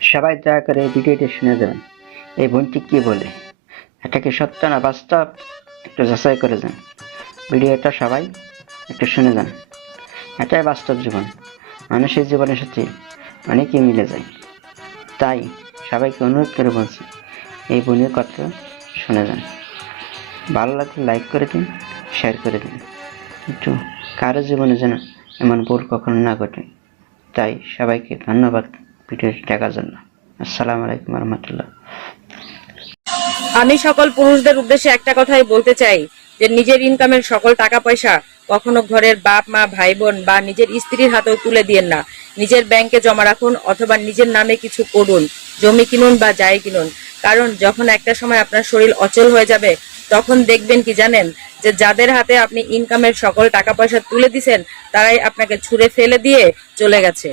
সবাই দয়া করে এই ভিডিওটি শুনে যাবেন। এই বোনটি কি বলে, এটা কি সত্য না বাস্তব, একটু যাচাই করে যান। ভিডিওটা সবাই একটু শুনে যান। এটাই বাস্তব জীবন, মানুষের জীবনের সাথে অনেকই মিলে যায়। তাই সবাইকে অনুরোধ করে বলছি, এই বোনের কথা শুনে যান। ভালো লাগলে লাইক করে দিন, শেয়ার করে দিন, একটু কারো জীবনে যেন এমন ভুল কখনো না ঘটে। তাই সবাইকে ধন্যবাদ ভিডিওটি দেখার জন্য। আসসালামু আলাইকুম রহমতুল্লাহ। আমি সকল পুরুষদের উদ্দেশ্যে একটা কথাই বলতে চাই যে নিজের ইনকামের সকল টাকা পয়সা কখনো ঘরের বাপ মা ভাই বোন বা নিজের স্ত্রীর হাতেও তুলে দিয়েন না। নিজের ব্যাংকে জমা রাখুন অথবা নিজের নামে কিছু করুন, জমি কিনুন বা যাই কিনুন। কারণ যখন একটা সময় আপনার শরীর অচল হয়ে যাবে তখন দেখবেন কি জানেন, যে যাদের হাতে আপনি ইনকামের সকল টাকা পয়সা তুলে দিছেন তারাই আপনাকে ছুঁড়ে ফেলে দিয়ে চলে গেছে।